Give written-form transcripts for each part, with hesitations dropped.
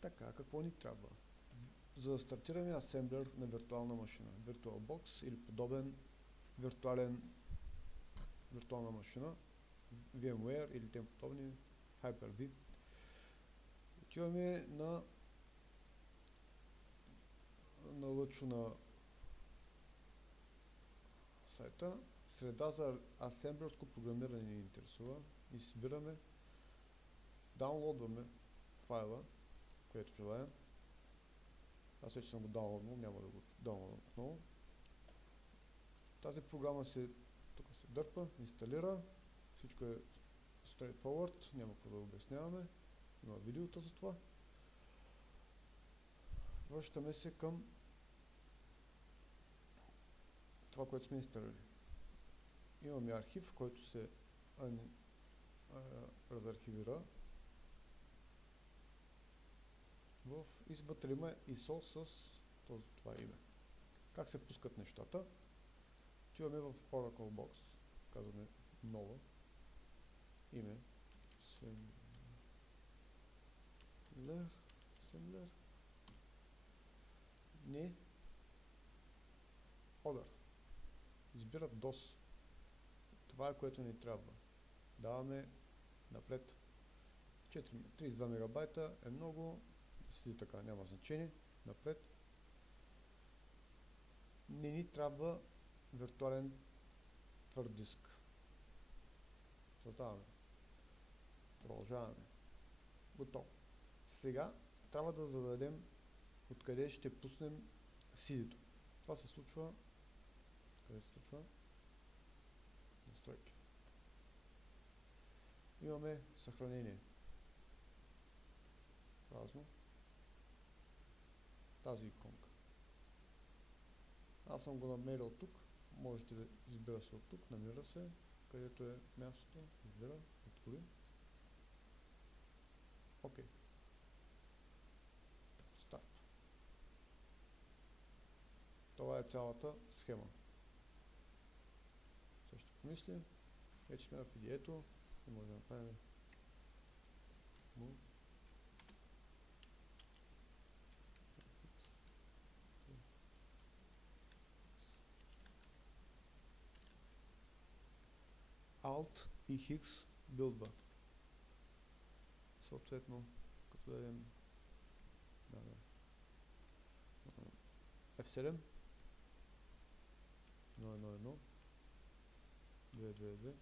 Така, какво ни трябва? За да стартираме асемблер на виртуална машина, VirtualBox или подобен виртуална машина, VMware или тем подобни, Hyper-V. Отиваме на Лъчо на сайта. Среда за асемблерско програмиране ни интересува. Избираме, даунлодваме файла, което желаем. Аз вече съм го даунлоднал, няма да го даунлодвам отново. Тази програма тук се дърпа, инсталира, всичко е straightforward, няма какво да обясняваме. Има видеото за това. Връщаме се към това, което сме инсталирали. Имаме архив, който се разархивира. Вътре има ISO с това име. Как се пускат нещата? Отиваме в Oracle Box, казваме нова, име, assembler, не, order, избира DOS, това е което ни трябва, даваме напред, 32 мегабайта е много, седи така, няма значение, напред, не ни трябва виртуален твърд диск. Създаваме. Продължаваме. Готово. Сега трябва да зададем откъде ще пуснем CD-то. Това се случва. Къде се случва? Настройки. Имаме съхранение. Празно. Тази иконка. Аз съм го намерил тук. Можете да избира се от тук. Намира се. Където е мястото. Избира. Отвори. Окей. Старт. Това е цялата схема. Сега ще помислим. Вече сме в идеето. И може да направим Alt и X билдба. Съответно, като дадем F7 011 222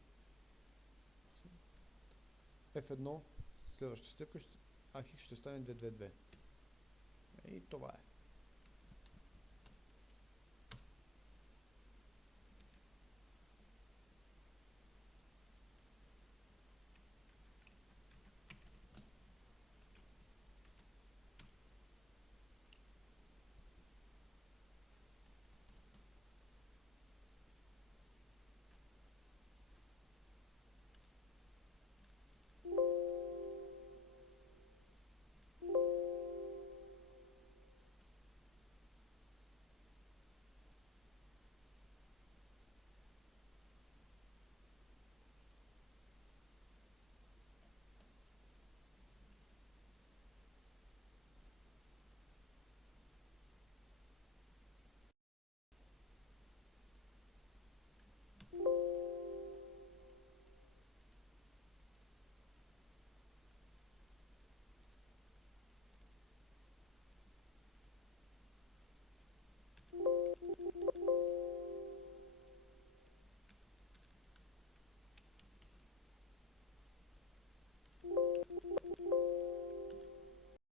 F1 следващата стъпка, а X ще стане 222. И това е.